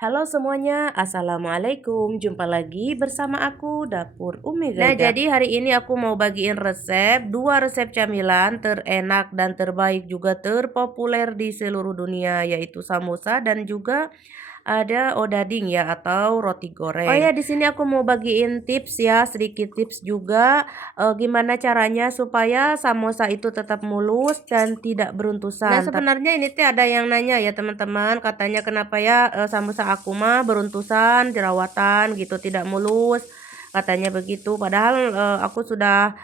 Halo semuanya, Assalamualaikum. Jumpa lagi bersama aku, Dapur Umi Nah, Gajah. Jadi hari ini aku mau bagiin dua resep camilan terenak dan terbaik juga terpopuler di seluruh dunia, yaitu samosa dan juga ada odading ya atau roti goreng. Oh ya, di sini aku mau bagiin tips ya, sedikit tips juga gimana caranya supaya samosa itu tetap mulus dan tidak beruntusan. Nah, sebenarnya ini teh ada yang nanya ya teman-teman, katanya kenapa ya samosa aku mah beruntusan, jerawatan gitu, tidak mulus. Katanya begitu, padahal aku sudah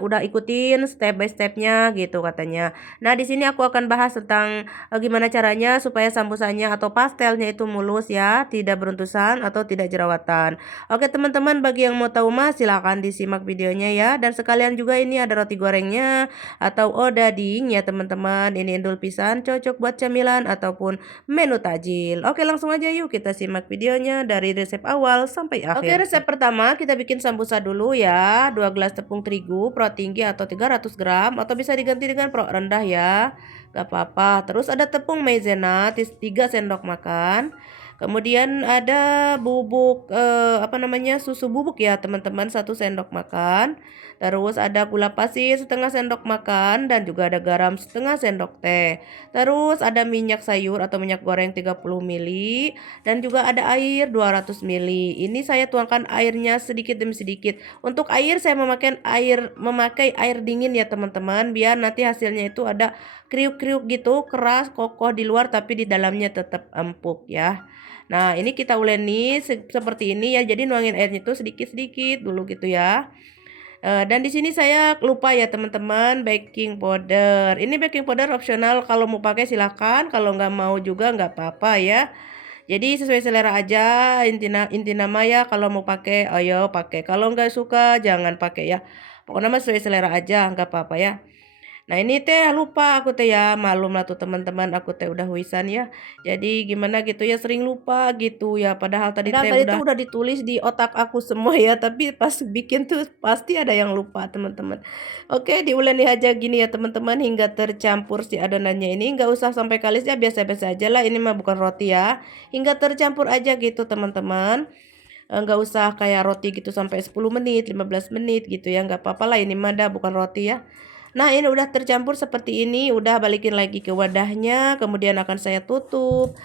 udah ikutin step by stepnya gitu katanya. Nah, di sini aku akan bahas tentang gimana caranya supaya sambusanya atau pastelnya itu mulus ya, tidak beruntusan atau tidak jerawatan. Oke teman-teman, bagi yang mau tahu mah silahkan disimak videonya ya. Dan sekalian juga ini ada roti gorengnya atau odading ya teman-teman. Ini endul pisan, cocok buat camilan ataupun menu tajil. Oke, langsung aja yuk kita simak videonya dari resep awal sampai akhir. Oke, resep pertama kita bikin sambusa dulu ya. 2 gelas tepung terigu pro tinggi atau 300 gram atau bisa diganti dengan pro rendah ya. Gak apa-apa. Terus ada tepung maizena 3 sendok makan. Kemudian ada bubuk susu bubuk ya teman-teman 1 sendok makan. Terus ada gula pasir setengah sendok makan dan juga ada garam setengah sendok teh. Terus ada minyak sayur atau minyak goreng 30 ml dan juga ada air 200 ml. Ini saya tuangkan airnya sedikit demi sedikit. Untuk air saya memakai air dingin ya teman-teman, biar nanti hasilnya itu ada kriuk-kriuk gitu, keras, kokoh di luar tapi di dalamnya tetap empuk ya. Nah, ini kita uleni seperti ini ya. Jadi nuangin airnya itu sedikit-sedikit dulu gitu ya. Dan di sini saya lupa ya teman-teman, baking powder. Ini baking powder opsional, kalau mau pakai silahkan, kalau nggak mau juga nggak apa-apa ya. Jadi sesuai selera aja, inti nama ya, kalau mau pakai ayo pakai, kalau nggak suka jangan pakai ya. Pokoknya mah sesuai selera aja, nggak apa-apa ya. Nah ini teh lupa aku teh ya, malum lah tuh teman-teman, aku teh udah wisan ya. Jadi gimana gitu ya, sering lupa gitu ya, padahal tadi teh udah ditulis di otak aku semua ya, tapi pas bikin tuh pasti ada yang lupa teman-teman. Oke, diuleni aja gini ya teman-teman hingga tercampur si adonannya ini, nggak usah sampai kalis ya, biasa-biasa aja lah, ini mah bukan roti ya. Hingga tercampur aja gitu teman-teman. Nggak usah kayak roti gitu sampai 10 menit, 15 menit gitu ya, nggak apa-apa lah, ini mah dah bukan roti ya. Nah, ini udah tercampur seperti ini, udah balikin lagi ke wadahnya, kemudian akan saya tutup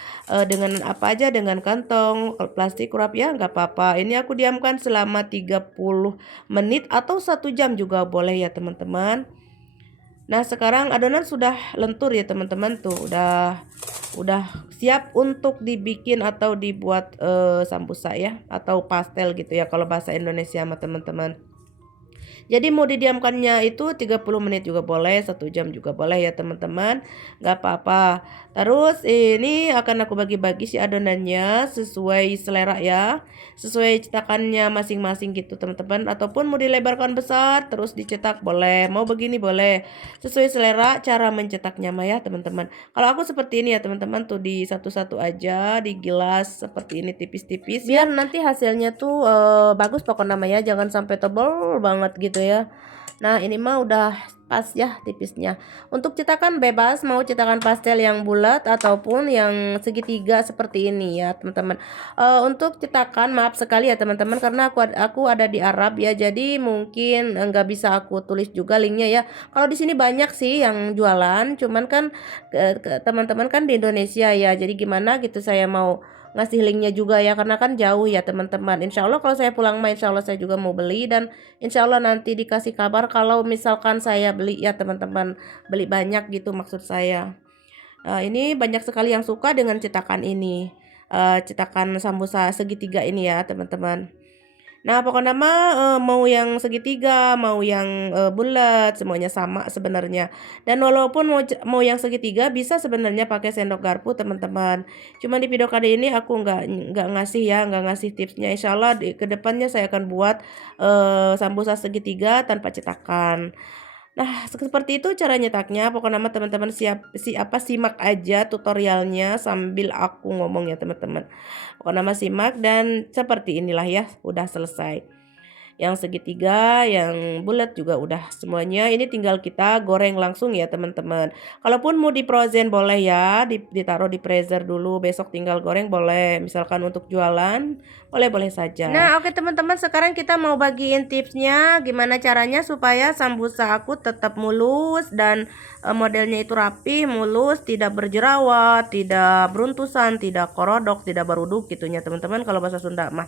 dengan apa aja, dengan kantong plastik wrap ya, nggak apa-apa. Ini aku diamkan selama 30 menit atau 1 jam juga boleh ya teman-teman. Nah, sekarang adonan sudah lentur ya teman-teman tuh, udah siap untuk dibikin atau dibuat sambusa ya atau pastel gitu ya kalau bahasa Indonesia sama teman-teman. Jadi mau didiamkannya itu 30 menit juga boleh, 1 jam juga boleh ya teman-teman, nggak apa-apa. Terus ini akan aku bagi-bagi si adonannya sesuai selera ya, sesuai cetakannya masing-masing gitu teman-teman. Ataupun mau dilebarkan besar terus dicetak boleh, mau begini boleh, sesuai selera cara mencetaknya mah ya teman-teman. Kalau aku seperti ini ya teman-teman tuh di satu-satu aja di gelas seperti ini tipis-tipis ya. Biar nanti hasilnya tuh bagus pokoknya mah ya, jangan sampai tebal banget gitu ya. Nah, ini mah udah pas ya tipisnya. Untuk cetakan bebas mau cetakan pastel yang bulat ataupun yang segitiga seperti ini ya, teman-teman. Untuk cetakan maaf sekali ya teman-teman karena aku ada di Arab ya. Jadi mungkin nggak bisa aku tulis juga linknya ya. Kalau di sini banyak sih yang jualan, cuman kan teman-teman kan di Indonesia ya. Jadi gimana gitu saya mau ngasih linknya juga ya karena kan jauh ya teman-teman. Insya Allah kalau saya pulang mah insya Allah saya juga mau beli dan insya Allah nanti dikasih kabar kalau misalkan saya beli ya teman-teman, beli banyak gitu maksud saya. Ini banyak sekali yang suka dengan cetakan ini, cetakan sambusa segitiga ini ya teman-teman. Nah, pokoknya mah mau yang segitiga, mau yang bulat, semuanya sama sebenarnya. Dan walaupun mau yang segitiga bisa sebenarnya pakai sendok garpu teman-teman. Cuma di video kali ini aku nggak ngasih ya, nggak ngasih tipsnya. Insya Allah di kedepannya saya akan buat sambusa segitiga tanpa cetakan. Nah, seperti itu cara nyetaknya. Pokoknya nama teman-teman simak aja tutorialnya sambil aku ngomong ya teman-teman. Pokoknya nama simak dan seperti inilah ya, udah selesai. yang segitiga, yang bulat juga udah semuanya. Ini tinggal kita goreng langsung ya teman-teman. Kalaupun mau di frozen boleh ya, ditaruh di freezer dulu, besok tinggal goreng boleh. Misalkan untuk jualan, boleh-boleh saja. Nah, oke teman-teman, sekarang kita mau bagiin tipsnya gimana caranya supaya sambusa aku tetap mulus dan modelnya itu rapi, mulus, tidak berjerawat, tidak beruntusan, tidak korodok, tidak baruduk gitunya teman-teman kalau bahasa Sunda mah.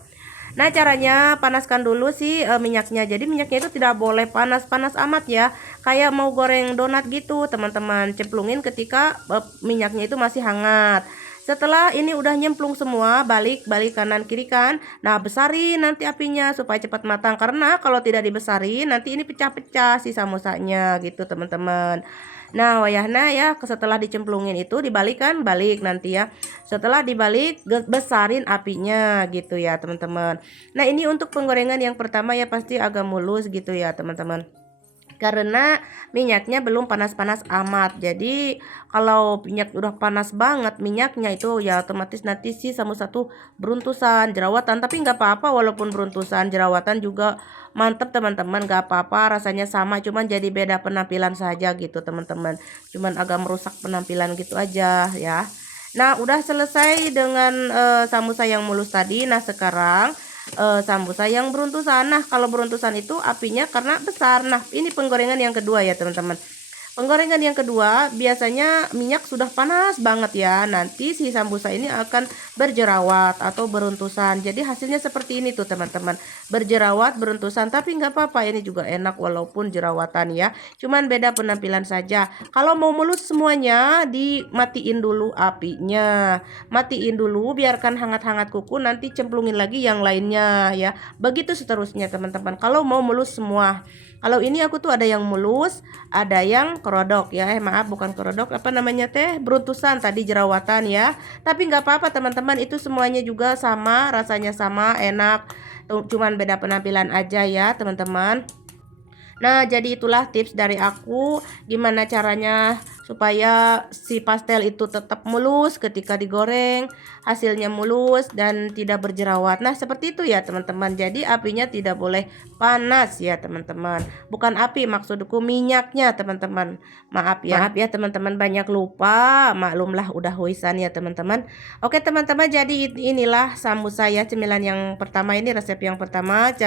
Nah, caranya panaskan dulu sih minyaknya. Jadi minyaknya itu tidak boleh panas-panas amat ya. Kayak mau goreng donat gitu, teman-teman. Cemplungin ketika minyaknya itu masih hangat. Setelah ini udah nyemplung semua, balik kanan kiri kan. Nah, besarin nanti apinya supaya cepat matang. Karena kalau tidak dibesarin nanti ini pecah-pecah si samosanya gitu, teman-teman. Nah, wayahna ya setelah dicemplungin itu dibalikan, balik nanti ya. Setelah dibalik besarin apinya gitu ya, teman-teman. Nah, ini untuk penggorengan yang pertama ya pasti agak mulus gitu ya, teman-teman. Karena minyaknya belum panas-panas amat. Jadi kalau minyak udah panas banget minyaknya itu ya otomatis nanti sih sama satu beruntusan, jerawatan. Tapi nggak apa-apa walaupun beruntusan, jerawatan juga mantep teman-teman, nggak apa-apa, rasanya sama, cuman jadi beda penampilan saja gitu teman-teman. Cuman agak merusak penampilan gitu aja ya. Nah, udah selesai dengan sambusa yang mulus tadi. Nah, sekarang sambusa yang beruntusan. Nah, kalau beruntusan itu apinya karena besar. Nah, ini penggorengan yang kedua ya teman-teman. Penggorengan yang kedua biasanya minyak sudah panas banget ya. Nanti si sambusa ini akan berjerawat atau beruntusan. Jadi hasilnya seperti ini tuh teman-teman. Berjerawat, beruntusan, tapi nggak apa-apa, ini juga enak walaupun jerawatan ya. Cuman beda penampilan saja. Kalau mau mulus semuanya dimatiin dulu apinya. Matiin dulu, biarkan hangat-hangat kuku, nanti cemplungin lagi yang lainnya ya. Begitu seterusnya teman-teman. Kalau mau mulus semua. Kalau ini aku tuh ada yang mulus, ada yang kerodok ya. Maaf, bukan kerodok, apa namanya teh? Beruntusan tadi, jerawatan ya. Tapi nggak apa-apa teman-teman, itu semuanya juga sama, rasanya sama, enak. Cuman beda penampilan aja ya teman-teman. Nah, jadi itulah tips dari aku gimana caranya supaya si pastel itu tetap mulus ketika digoreng, hasilnya mulus dan tidak berjerawat. Nah, seperti itu ya teman-teman. Jadi apinya tidak boleh panas ya teman-teman. Bukan api, maksudku minyaknya teman-teman. Maaf ya teman-teman, banyak lupa. Maklumlah udah huisan ya teman-teman. Oke teman-teman, jadi inilah sambusa ya, cemilan yang pertama ini, resep yang pertama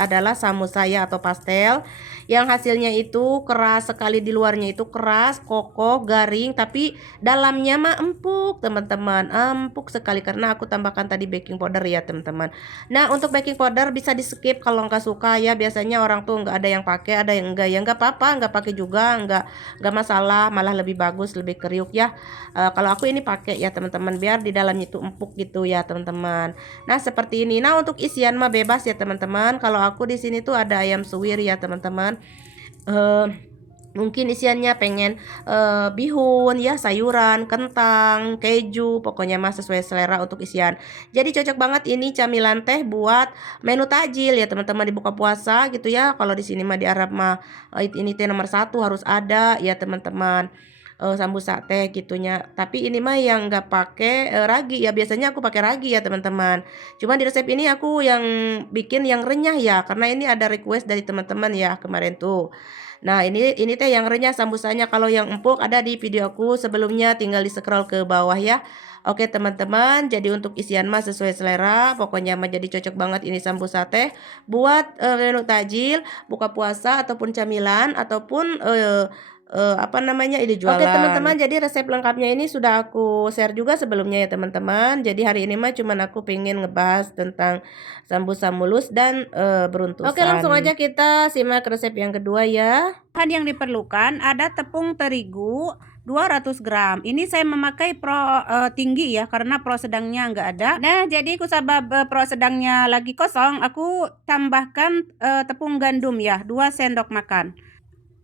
adalah sambusa ya atau pastel yang hasilnya itu keras sekali, di luarnya itu keras, kokoh, garing, tapi dalamnya mah empuk teman-teman, empuk sekali karena aku tambahkan tadi baking powder ya teman-teman. Nah, untuk baking powder bisa di skip kalau nggak suka ya, biasanya orang tuh nggak ada yang pakai, ada yang enggak, ya nggak apa-apa, nggak pakai juga nggak masalah, malah lebih bagus, lebih kriuk ya. Kalau aku ini pakai ya teman-teman, biar di dalamnya itu empuk gitu ya teman-teman. Nah, seperti ini. Nah, untuk isian mah bebas ya teman-teman. Kalau aku di sini tuh ada ayam suwir ya teman-teman. Mungkin isiannya pengen bihun ya, sayuran, kentang, keju, pokoknya mah sesuai selera untuk isian. Jadi cocok banget ini camilan teh buat menu takjil ya teman-teman, di buka puasa gitu ya. Kalau di sini mah di Arab mah ini teh nomor satu harus ada ya teman-teman. Sambusa teh gitunya. Tapi ini mah yang nggak pakai ragi ya, biasanya aku pakai ragi ya teman-teman. Cuman di resep ini aku yang bikin yang renyah ya, karena ini ada request dari teman-teman ya kemarin tuh. Nah, ini teh yang renyah sambusanya. Kalau yang empuk ada di video aku sebelumnya, tinggal di scroll ke bawah ya. Oke teman-teman, jadi untuk isian mah sesuai selera, pokoknya mah jadi cocok banget ini sambusa teh buat menu takjil, buka puasa ataupun camilan ataupun apa namanya, ide jualan. Oke teman-teman, jadi resep lengkapnya ini sudah aku share juga sebelumnya ya teman-teman. Jadi hari ini mah cuman aku pengen ngebahas tentang sambusa mulus dan beruntusan. Oke, langsung aja kita simak resep yang kedua ya. Bahan yang diperlukan ada tepung terigu 200 gram. Ini saya memakai pro tinggi ya, karena pro sedangnya nggak ada. Nah, jadi kusabab pro sedangnya lagi kosong, aku tambahkan tepung gandum ya, 2 sendok makan.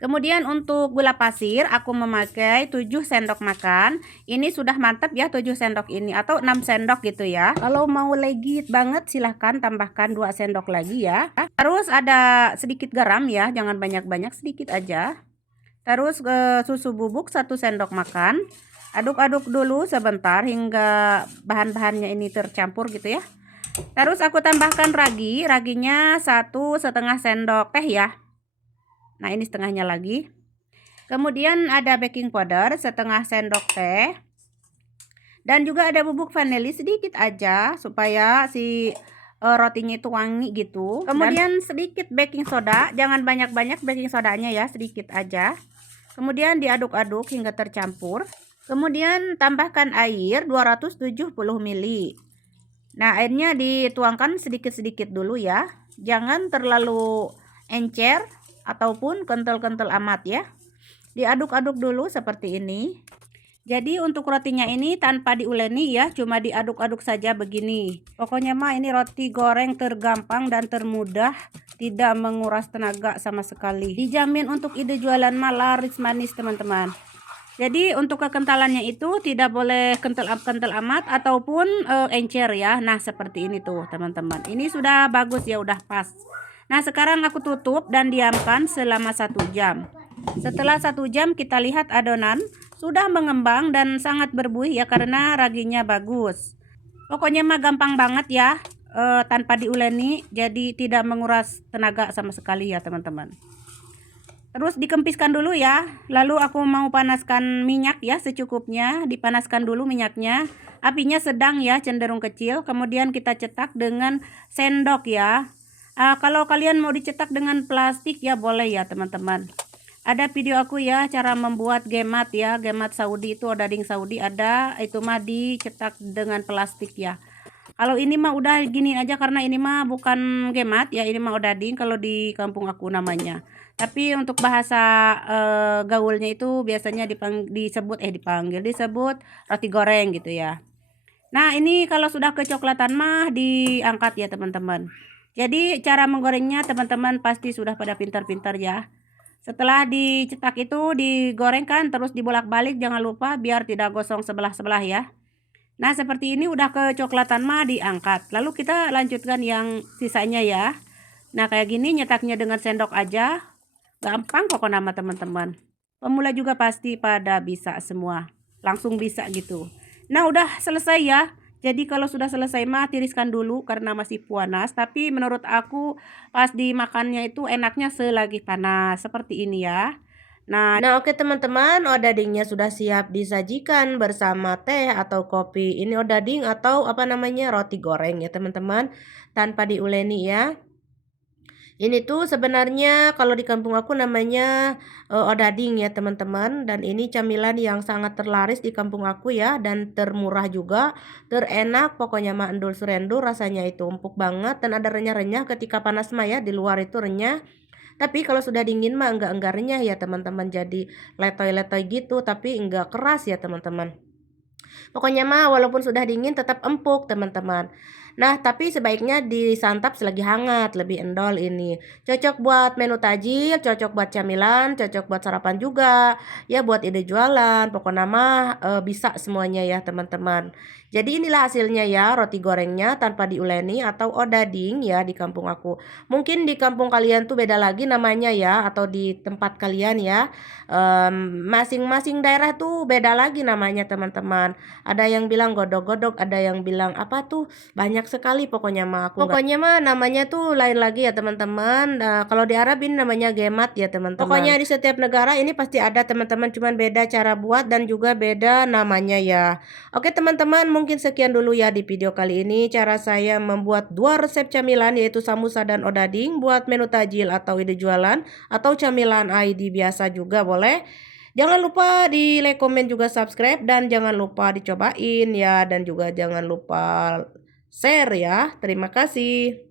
Kemudian untuk gula pasir aku memakai 7 sendok makan. Ini sudah mantap ya 7 sendok ini, atau 6 sendok gitu ya. Kalau mau legit banget silahkan tambahkan 2 sendok lagi ya. Terus ada sedikit garam ya, jangan banyak-banyak, sedikit aja. Terus susu bubuk 1 sendok makan. Aduk-aduk dulu sebentar hingga bahan-bahannya ini tercampur gitu ya. Terus aku tambahkan raginya 1,5 sendok teh ya. Nah, ini setengahnya lagi. Kemudian ada baking powder 1/2 sendok teh. Dan juga ada bubuk vanili sedikit aja supaya si rotinya itu wangi gitu. Kemudian sedikit baking soda, jangan banyak-banyak baking sodanya ya, sedikit aja. Kemudian diaduk-aduk hingga tercampur. Kemudian tambahkan air 270 ml. Nah, airnya dituangkan sedikit-sedikit dulu ya. Jangan terlalu encer ataupun kental-kental amat ya. Diaduk-aduk dulu seperti ini. Jadi untuk rotinya ini tanpa diuleni ya, cuma diaduk-aduk saja begini. Pokoknya mah ini roti goreng tergampang dan termudah, tidak menguras tenaga sama sekali. Dijamin untuk ide jualan mah laris manis teman-teman. Jadi untuk kekentalannya itu tidak boleh kental amat ataupun encer ya. Nah, seperti ini tuh teman-teman. Ini sudah bagus ya, udah pas. Nah, sekarang aku tutup dan diamkan selama 1 jam. Setelah 1 jam kita lihat adonan sudah mengembang dan sangat berbuih ya, karena raginya bagus. Pokoknya mah gampang banget ya, tanpa diuleni, jadi tidak menguras tenaga sama sekali ya teman-teman. Terus dikempiskan dulu ya. Lalu aku mau panaskan minyak ya secukupnya. Dipanaskan dulu minyaknya. Apinya sedang ya, cenderung kecil. Kemudian kita cetak dengan sendok ya. Kalau kalian mau dicetak dengan plastik ya boleh ya teman-teman. Ada video aku ya cara membuat gemat ya. Gemat Saudi itu odading Saudi ada. Itu mah dicetak dengan plastik ya. Kalau ini mah udah gini aja karena ini mah bukan gemat ya, ini mah odading kalau di kampung aku namanya. Tapi untuk bahasa gaulnya itu biasanya disebut roti goreng gitu ya. Nah, ini kalau sudah kecoklatan mah diangkat ya teman-teman. Jadi cara menggorengnya teman-teman pasti sudah pada pintar-pintar ya. Setelah dicetak itu digorengkan terus dibolak-balik, jangan lupa biar tidak gosong sebelah-sebelah ya. Nah, seperti ini udah kecoklatan mah diangkat. Lalu kita lanjutkan yang sisanya ya. Nah, kayak gini nyetaknya dengan sendok aja. Gampang pokoknya nama teman-teman. Pemula juga pasti pada bisa semua. Langsung bisa gitu. Nah, udah selesai ya. Jadi kalau sudah selesai mah tiriskan dulu karena masih panas. Tapi menurut aku pas dimakannya itu enaknya selagi panas. Seperti ini ya. Nah, oke teman-teman, odadingnya sudah siap disajikan bersama teh atau kopi. Ini odading atau apa namanya, roti goreng ya teman-teman, tanpa diuleni ya. Ini tuh sebenarnya kalau di kampung aku namanya odading ya teman-teman, dan ini camilan yang sangat terlaris di kampung aku ya, dan termurah juga, terenak, pokoknya mah endul surendul, rasanya itu empuk banget dan ada renyah-renyah ketika panas mah ya, di luar itu renyah. Tapi kalau sudah dingin mah enggak renyah ya teman-teman, jadi letoy-letoy gitu tapi enggak keras ya teman-teman. Pokoknya mah walaupun sudah dingin tetap empuk teman-teman. Nah, tapi sebaiknya disantap selagi hangat, lebih endol ini. Cocok buat menu tajil, cocok buat camilan, cocok buat sarapan juga. Ya buat ide jualan, pokoknya mah bisa semuanya ya teman-teman. Jadi inilah hasilnya ya, roti gorengnya tanpa diuleni atau odading ya di kampung aku. Mungkin di kampung kalian tuh beda lagi namanya ya, atau di tempat kalian ya. Masing-masing daerah tuh beda lagi namanya teman-teman. Ada yang bilang godok-godok, ada yang bilang apa tuh, banyak sekali pokoknya mah aku pokoknya mah namanya tuh lain lagi ya teman-teman. Kalau di Arab ini namanya gemat ya teman-teman. Pokoknya di setiap negara ini pasti ada teman-teman, cuman beda cara buat dan juga beda namanya ya. Oke teman-teman, mungkin sekian dulu ya di video kali ini cara saya membuat 2 resep camilan, yaitu samosa dan odading buat menu tajil atau ide jualan atau camilan ID biasa juga boleh. Jangan lupa di like, komen, juga subscribe, dan jangan lupa dicobain ya, dan juga jangan lupa share ya. Terima kasih.